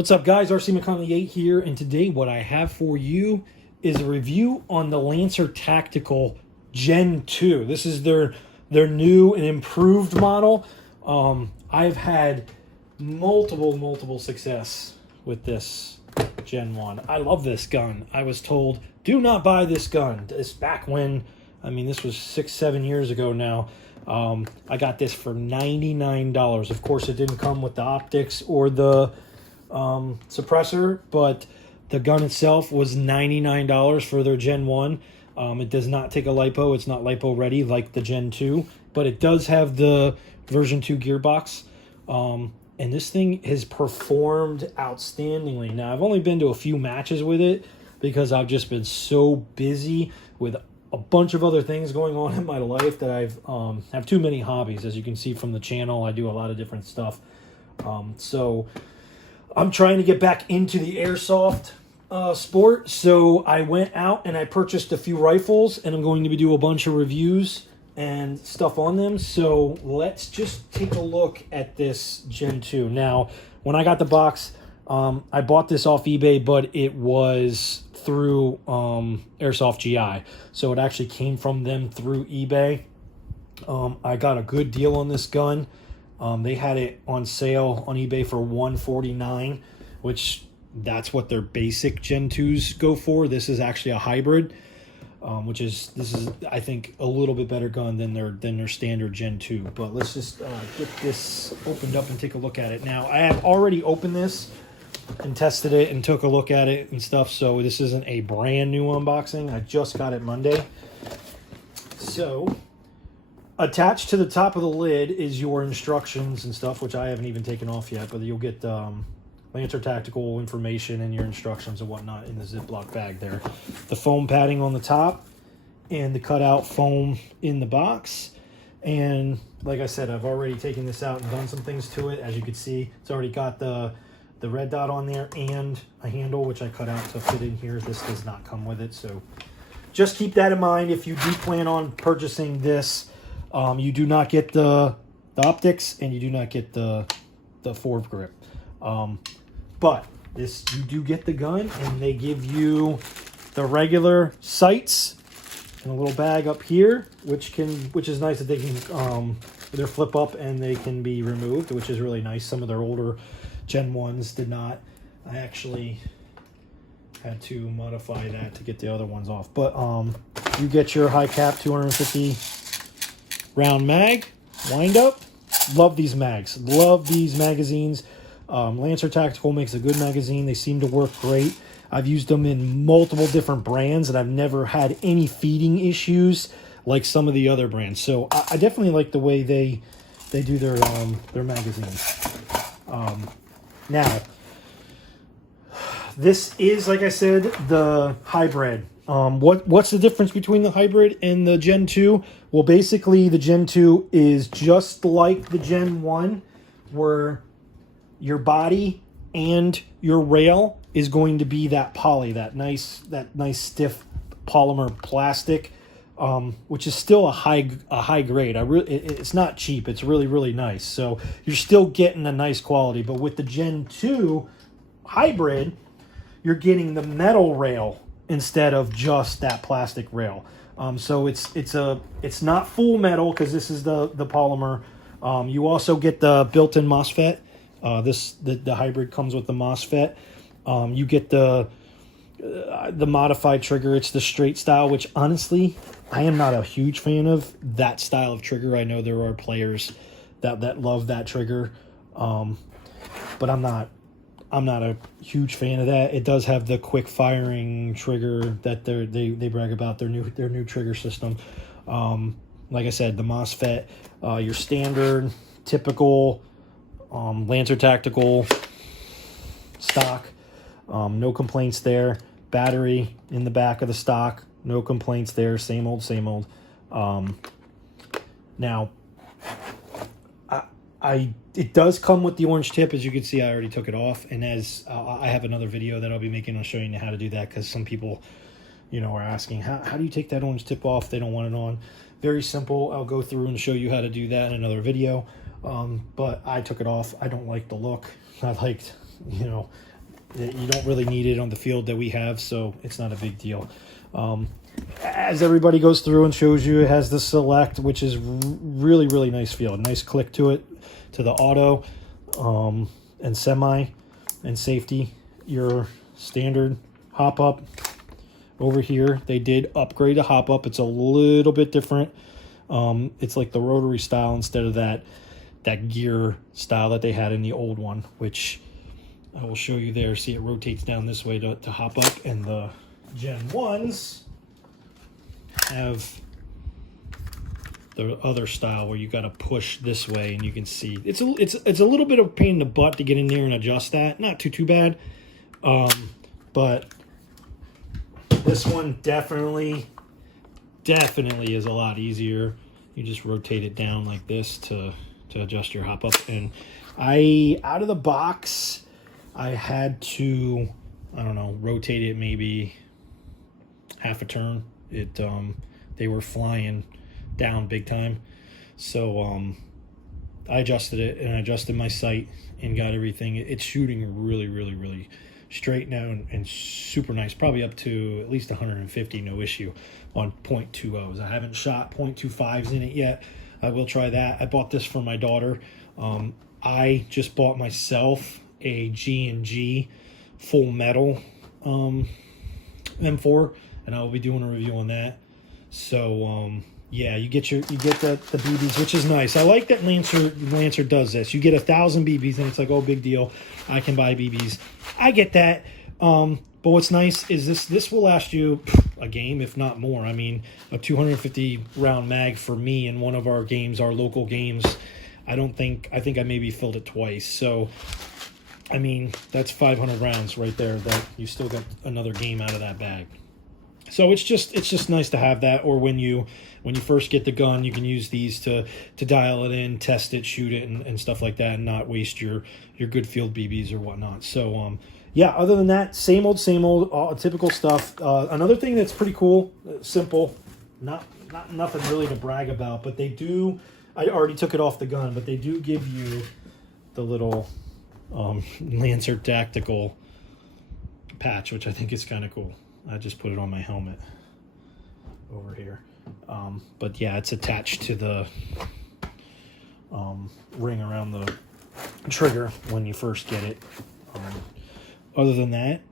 What's up, guys? RC McConnelly 8 here, and today what I have for you is a review on the Lancer Tactical Gen 2. This is their new and improved model. I've had multiple success with this Gen 1. I love this gun. I was told, do not buy this gun. This back when, this was 6-7 years ago now. I got this for $99. Of course, it didn't come with the optics or the suppressor, but the gun itself was $99 for their Gen 1. It does not take a lipo. It's not lipo ready like the Gen 2, but it does have the version 2 gearbox. And this thing has performed outstandingly. Now, I've only been to a few matches with it because I've just been so busy with a bunch of other things going on in my life that I've have too many hobbies. As you can see from the channel, I do a lot of different stuff. So I'm trying to get back into the airsoft sport. So I went out and I purchased a few rifles, and I'm going to do a bunch of reviews and stuff on them. So let's just take a look at this Gen 2. Now, when I got the box, I bought this off eBay, but it was through Airsoft GI. So it actually came from them through eBay. I got a good deal on this gun. They had it on sale on eBay for $149, which that's what their basic Gen 2s go for. This is actually a hybrid, this is I think a little bit better gun than their standard Gen 2. But let's just get this opened up and take a look at it. Now, I have already opened this and tested it and took a look at it and stuff, so this isn't a brand new unboxing. I just got it Monday. So attached to the top of the lid is your instructions and stuff, which I haven't even taken off yet, but you'll get Lancer Tactical information and your instructions and whatnot in the Ziploc bag there. The foam padding on the top and the cutout foam in the box. And like I said, I've already taken this out and done some things to it. As you can see, it's already got the red dot on there and a handle, which I cut out to fit in here. This does not come with it, so just keep that in mind if you do plan on purchasing this. You do not get the optics, and you do not get the foregrip. But this, you do get the gun, and they give you the regular sights in a little bag up here, which is nice that they can they're flip up and they can be removed, which is really nice. Some of their older Gen 1s did not. I actually had to modify that to get the other ones off. But you get your high cap 250 round mag, wind up. Love these mags. Love these magazines. Lancer Tactical makes a good magazine. They seem to work great. I've used them in multiple different brands, and I've never had any feeding issues like some of the other brands. So I definitely like the way they do their magazines. Now, this is, like I said, the hybrid. What's the difference between the hybrid and the Gen 2? Well, basically, the Gen 2 is just like the Gen 1, where your body and your rail is going to be that poly, that nice stiff polymer plastic, which is still a high grade. It's not cheap. It's really nice. So you're still getting a nice quality. But with the Gen 2 hybrid, you're getting the metal rail instead of just that plastic rail. So it's not full metal because this is the polymer. You also get the built-in MOSFET. The hybrid comes with the MOSFET. You get the modified trigger. It's the straight style, which honestly, I am not a huge fan of that style of trigger. I know there are players that love that trigger, but I'm not a huge fan of that. It does have the quick firing trigger that they brag about, their new trigger system. Like I said, the MOSFET, your standard typical Lancer Tactical stock. No complaints there. Battery in the back of the stock. No complaints there. Same old. Now, it does come with the orange tip. As you can see, I already took it off, and as I have another video that I'll be making on showing you how to do that, because some people, are asking, how do you take that orange tip off? They don't want it on. Very simple. I'll go through and show you how to do that in another video. But I took it off. I don't like the look. I liked, You don't really need it on the field that we have, so it's not a big deal. As everybody goes through and shows you, it has the select, which is really, really nice feel. Nice click to it, to the auto, and semi, and safety. Your standard hop up over here. They did upgrade a hop up. It's a little bit different. It's like the rotary style instead of that gear style that they had in the old one, which I will show you there. See, it rotates down this way to hop up, and the Gen 1s have the other style where you got to push this way, and you can see it's a little bit of a pain in the butt to get in there and adjust that. Not too bad, but this one definitely is a lot easier. You just rotate it down like this to adjust your hop up. And out of the box, I had to, I don't know, rotate it maybe half a turn. They were flying down big time, so I adjusted it, and I adjusted my sight and got everything. It's shooting really straight now, and super nice, probably up to at least 150, no issue on .20s. I haven't shot .25s in it yet. I will try that. I bought this for my daughter. I just bought myself a G&G full metal M4, and I will be doing a review on that. So yeah, you get the BBs, which is nice. I like that Lancer does this. You get 1,000 BBs, and it's like, oh, big deal, I can buy BBs. I get that. But what's nice is this will last you a game, if not more. I mean, a 250 round mag for me in one of our games, our local games, I think I maybe filled it twice. So I mean, that's 500 rounds right there that you still got another game out of that bag. So it's just nice to have that. Or when you first get the gun, you can use these to dial it in, test it, shoot it, and stuff like that, and not waste your good field BBs or whatnot. So yeah, other than that, same old typical stuff. Another thing that's pretty cool, simple, not nothing really to brag about, but they do. I already took it off the gun, but they do give you the little Lancer Tactical patch, which I think is kind of cool. I just put it on my helmet over here. But yeah, it's attached to the ring around the trigger when you first get it. Other than that,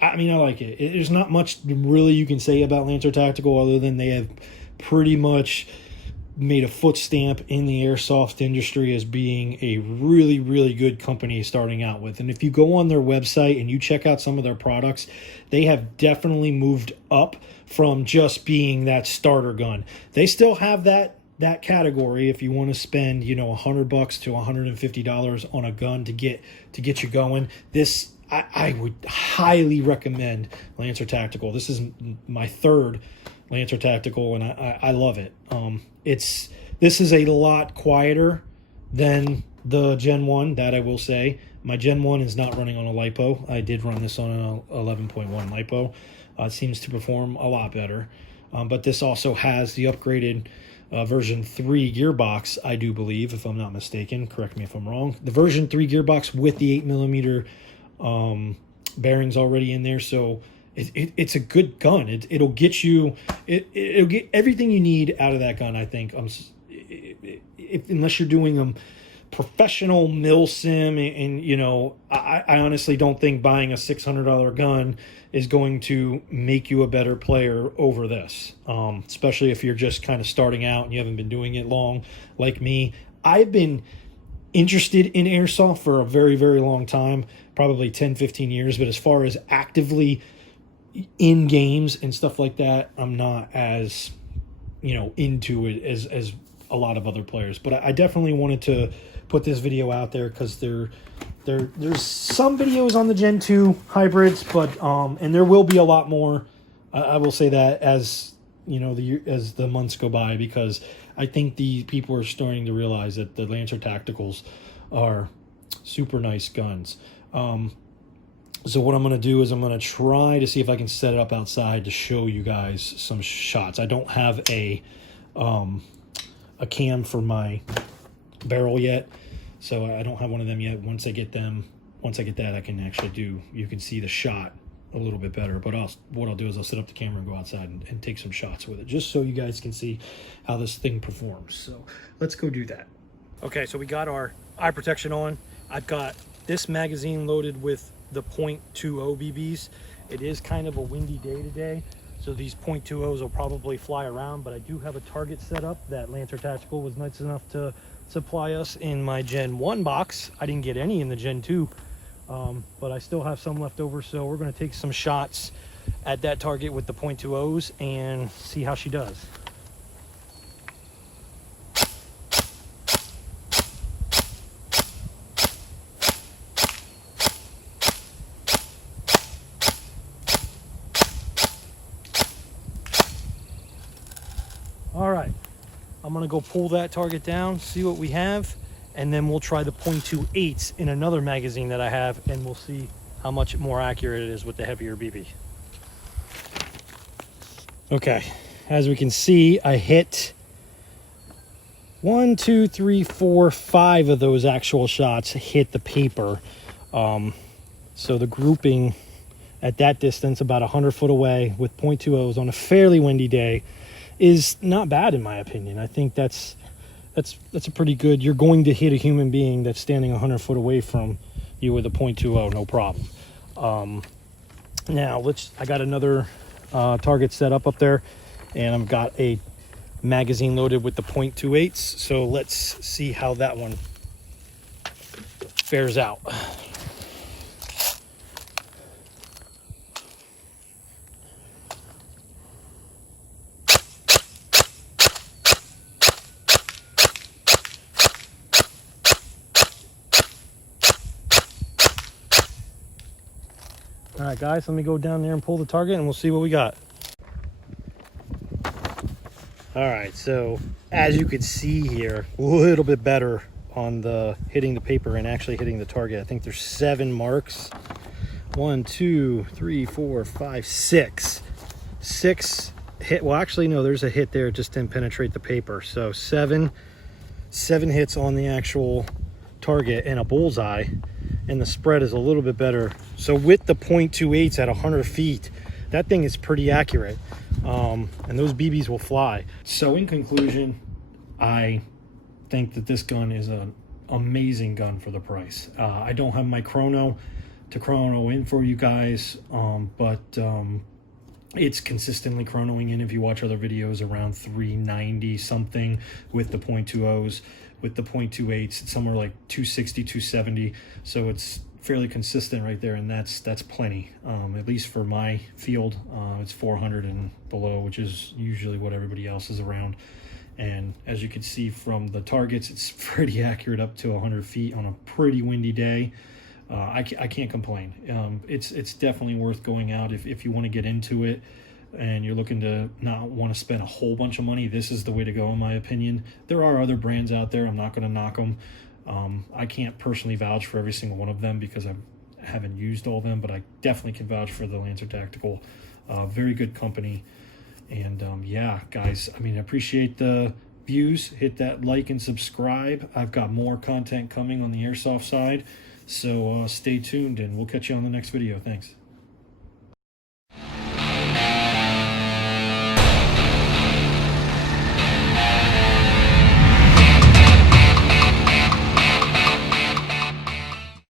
I like it. There's not much really you can say about Lancer Tactical other than they have pretty much made a foot stamp in the airsoft industry as being a really good company starting out with. And if you go on their website and you check out some of their products, they have definitely moved up from just being that starter gun. They still have that category if you want to spend, $100 to $150 on a gun to get you going. This I would highly recommend Lancer Tactical. This is my third Lancer Tactical, and I love it. This is a lot quieter than the Gen 1, that I will say. My Gen 1 is not running on a LiPo. I did run this on an 11.1 LiPo. It seems to perform a lot better. But this also has the upgraded version 3 gearbox, I do believe, if I'm not mistaken. Correct me if I'm wrong. The version 3 gearbox with the 8mm bearings already in there, so it's a good gun. It'll get you, it'll get everything you need out of that gun, I think. Unless you're doing a professional mil sim, and I honestly don't think buying a $600 gun is going to make you a better player over this, especially if you're just kind of starting out and you haven't been doing it long like me. I've been interested in airsoft for a very long time, probably 10-15 years, but as far as actively in games and stuff like that, I'm not as into it as a lot of other players. But I definitely wanted to put this video out there because there's some videos on the Gen 2 hybrids, but and there will be a lot more. I will say that as as the months go by, because I think the people are starting to realize that the Lancer Tacticals are super nice guns. So what I'm going to do is I'm going to try to see if I can set it up outside to show you guys some shots. I don't have a cam for my barrel yet, so I don't have one of them yet. Once I get them once I get that, I can actually you can see the shot a little bit better. But what I'll do is I'll set up the camera and go outside and take some shots with it, just so you guys can see how this thing performs. So let's go do that. Okay, so we got our eye protection on. I've got this magazine loaded with the .20 BBs. It is kind of a windy day today, so these .20s will probably fly around, but I do have a target set up that Lancer Tactical was nice enough to supply us in my Gen 1 box. I didn't get any in the Gen 2, but I still have some left over, so we're going to take some shots at that target with the .20s and see how she does. All right, I'm gonna go pull that target down, see what we have, and then we'll try the .28s in another magazine that I have, and we'll see how much more accurate it is with the heavier BB. Okay, as we can see, I hit 1, 2, 3, 4, 5 of those actual shots hit the paper. So the grouping at that distance, about 100 foot away with .20s on a fairly windy day, is not bad in my opinion. I think that's a pretty good. You're going to hit a human being that's standing 100 foot away from you with a .20, no problem. Now I got another target set up there, and I've got a magazine loaded with the .28s. So let's see how that one fares out. All right, guys, let me go down there and pull the target, and we'll see what we got. All right, so as you can see here, a little bit better on the hitting the paper and actually hitting the target. I think there's 7 marks. 1, 2, 3, 4, 5, 6. 6 hit. Well, actually, no, there's a hit there. It just didn't penetrate the paper. So 7 hits on the actual target and a bullseye, and the spread is a little bit better. So with the .28s at 100 feet, that thing is pretty accurate, and those BBs will fly. So in conclusion, I think that this gun is an amazing gun for the price. I don't have my chrono to chrono in for you guys, but it's consistently chronoing in. If you watch other videos, around 390 something with the .20s. With the .28s, it's somewhere like 260, 270. So it's fairly consistent right there, and that's plenty. At least for my field, it's 400 and below, which is usually what everybody else is around. And as you can see from the targets, it's pretty accurate up to 100 feet on a pretty windy day. I can't complain. It's definitely worth going out if you want to get into it and you're looking to not want to spend a whole bunch of money. This is the way to go, in my opinion. There are other brands out there. I'm not going to knock them. I can't personally vouch for every single one of them because I haven't used all of them, but I definitely can vouch for the Lancer Tactical. Very good company. And yeah, guys, I mean, I appreciate the views. Hit that like and subscribe. I've got more content coming on the airsoft side. So stay tuned, and we'll catch you on the next video. Thanks.